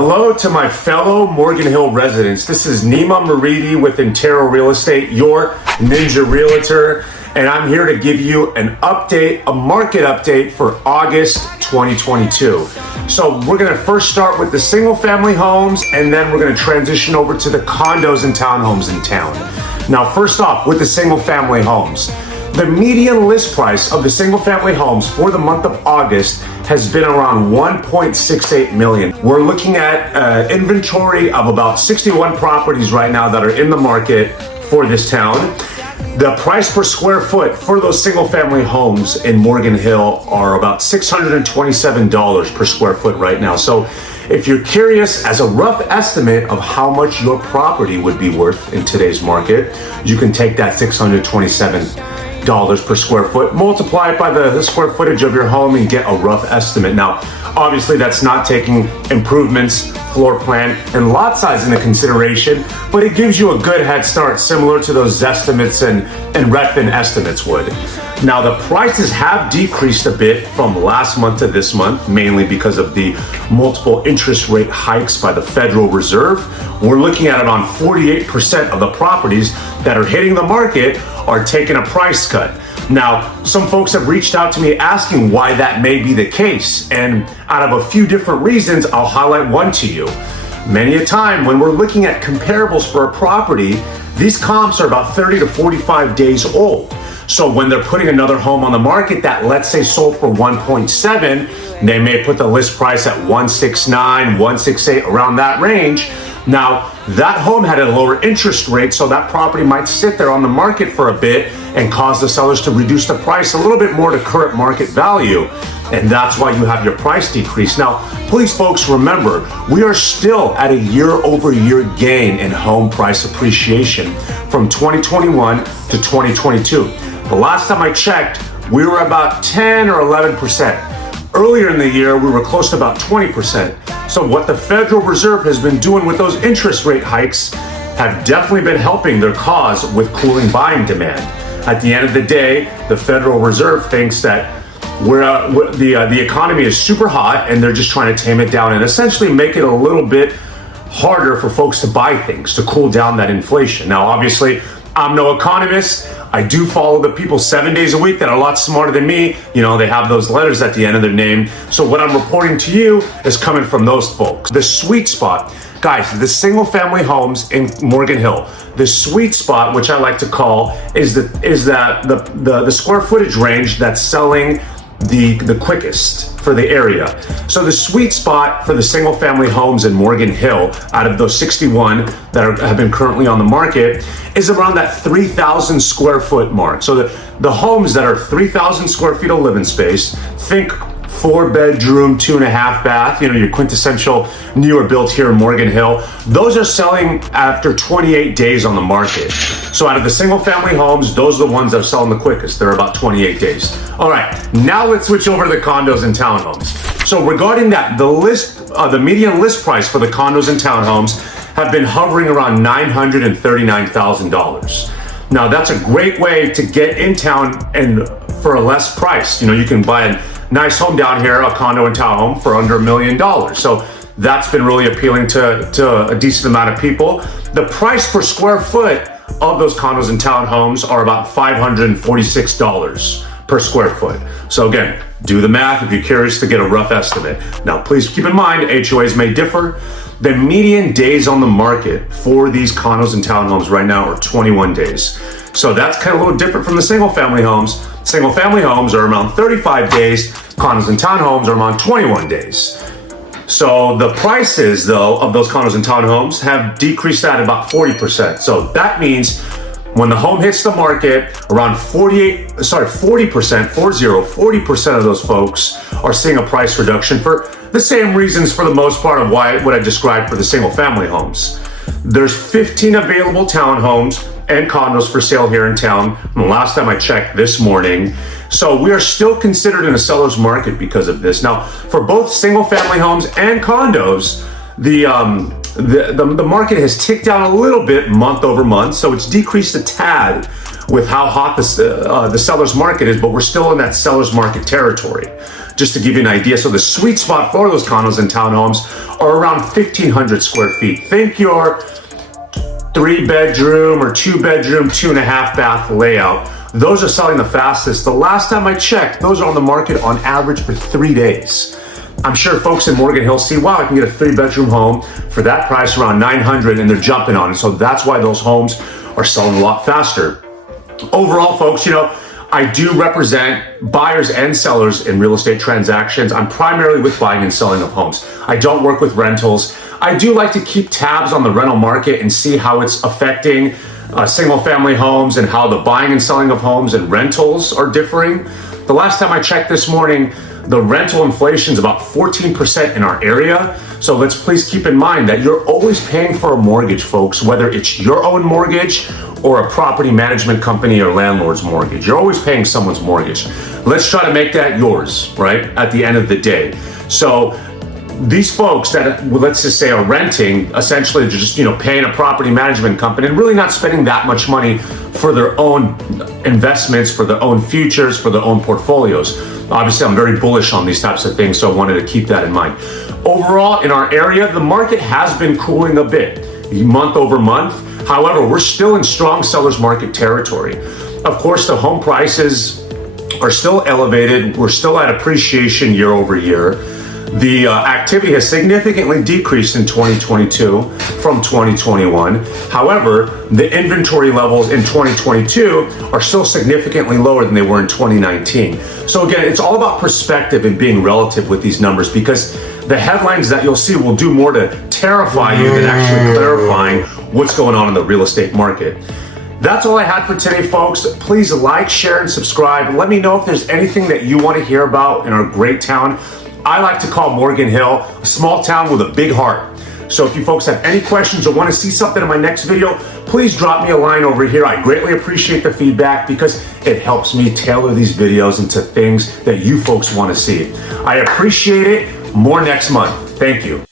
Hello to my fellow Morgan Hill residents. This is Nima Moridi with Intero Real Estate, your Ninja Realtor, and I'm here to give you an update, a market update for August 2022. So we're gonna first start with the single family homes, and then we're gonna transition over to the condos and townhomes in town. Now, first off, with the single family homes, the median list price of the single family homes for the month of August has been around 1.68 million. We're looking at inventory of about 61 properties right now that are in the market for this town. The price per square foot for those single family homes in Morgan Hill are about $627 per square foot right now. So if you're curious as a rough estimate of how much your property would be worth in today's market, you can take that $627 per square foot, multiply it by the square footage of your home and get a rough estimate. Now, obviously that's not taking improvements, floor plan, and lot size into consideration, but it gives you a good head start similar to those Zestimates and Redfin estimates would. Now, the prices have decreased a bit from last month to this month, mainly because of the multiple interest rate hikes by the Federal Reserve. We're looking at around 48% of the properties that are hitting the market are taking a price cut. Now, some folks have reached out to me asking why that may be the case. And out of a few different reasons, I'll highlight one to you. Many a time when we're looking at comparables for a property, these comps are about 30 to 45 days old. So when they're putting another home on the market that, let's say, sold for 1.7, they may put the list price at 169, 168, around that range. Now, that home had a lower interest rate, so that property might sit there on the market for a bit and cause the sellers to reduce the price a little bit more to current market value. And that's why you have your price decrease. Now, please folks, remember, we are still at a year-over-year gain in home price appreciation from 2021 to 2022. The last time I checked, we were about 10 or 11%. Earlier in the year, we were close to about 20%. So what the Federal Reserve has been doing with those interest rate hikes have definitely been helping their cause with cooling buying demand. At the end of the day, the Federal Reserve thinks that the economy is super hot and they're just trying to tame it down and essentially make it a little bit harder for folks to buy things to cool down that inflation. Now, obviously, I'm no economist. I do follow the people 7 days a week that are a lot smarter than me. You know, they have those letters at the end of their name. So what I'm reporting to you is coming from those folks. The sweet spot, guys, the single family homes in Morgan Hill, the sweet spot, which I like to call, is the square footage range that's selling the quickest for the area. So the sweet spot for the single family homes in Morgan Hill, out of those 61 that have been currently on the market, is around that 3,000 square foot mark. So the homes that are 3,000 square feet of living space, think 4-bedroom, 2.5 bath, you know, your quintessential newer built here in Morgan Hill, those are selling after 28 days on the market. So out of the single family homes, those are the ones that are selling the quickest. They're about 28 days. All right, now let's switch over to the condos and townhomes. So regarding that, the median list price for the condos and townhomes have been hovering around $939,000. Now that's a great way to get in town and for a less price. You know, you can buy a nice home down here, a condo and townhome, for under $1 million. So that's been really appealing to a decent amount of people. The price per square foot of those condos and townhomes are about $546 per square foot. So again, do the math if you're curious to get a rough estimate. Now, please keep in mind, HOAs may differ. The median days on the market for these condos and townhomes right now are 21 days. So that's kind of a little different from the single family homes. Single family homes are around 35 days. Condos and townhomes are around 21 days. So the prices, though, of those condos and townhomes have decreased at about 40%. So that means when the home hits the market, around 40% of those folks are seeing a price reduction for the same reasons for the most part of what I described for the single family homes. There's 15 available townhomes and condos for sale here in town. And the last time I checked this morning. So we are still considered in a seller's market because of this. Now, for both single family homes and condos, the market has ticked down a little bit month over month. So it's decreased a tad with how hot the seller's market is, but we're still in that seller's market territory. just to give you an idea. So the sweet spot for those condos and townhomes are around 1,500 square feet. Think your 3-bedroom or 2-bedroom, 2.5 bath layout. Those are selling the fastest. The last time I checked, those are on the market on average for 3 days. I'm sure folks in Morgan Hill see, wow, I can get a 3-bedroom home for that price around $900, and they're jumping on it. So that's why those homes are selling a lot faster. Overall, folks, I do represent buyers and sellers in real estate transactions. I'm primarily with buying and selling of homes. I don't work with rentals. I do like to keep tabs on the rental market and see how it's affecting single family homes and how the buying and selling of homes and rentals are differing. The last time I checked this morning, the rental inflation is about 14% in our area. So let's please keep in mind that you're always paying for a mortgage, folks, whether it's your own mortgage or a property management company or landlord's mortgage. You're always paying someone's mortgage. Let's try to make that yours, right, at the end of the day. So these folks that, let's just say, are renting, essentially just, paying a property management company and really not spending that much money for their own investments, for their own futures, for their own portfolios. Obviously, I'm very bullish on these types of things, so I wanted to keep that in mind. Overall, in our area, the market has been cooling a bit, month over month. However, we're still in strong seller's market territory. Of course, the home prices are still elevated. We're still at appreciation year over year. The activity has significantly decreased in 2022 from 2021. However, the inventory levels in 2022 are still significantly lower than they were in 2019. So again, it's all about perspective and being relative with these numbers, because the headlines that you'll see will do more to terrify you than actually clarifying what's going on in the real estate market. That's all I had for today, folks. Please like, share, and subscribe. Let me know if there's anything that you want to hear about in our great town. I like to call Morgan Hill a small town with a big heart. So if you folks have any questions or want to see something in my next video, please drop me a line over here. I greatly appreciate the feedback because it helps me tailor these videos into things that you folks want to see. I appreciate it. More next month. Thank you.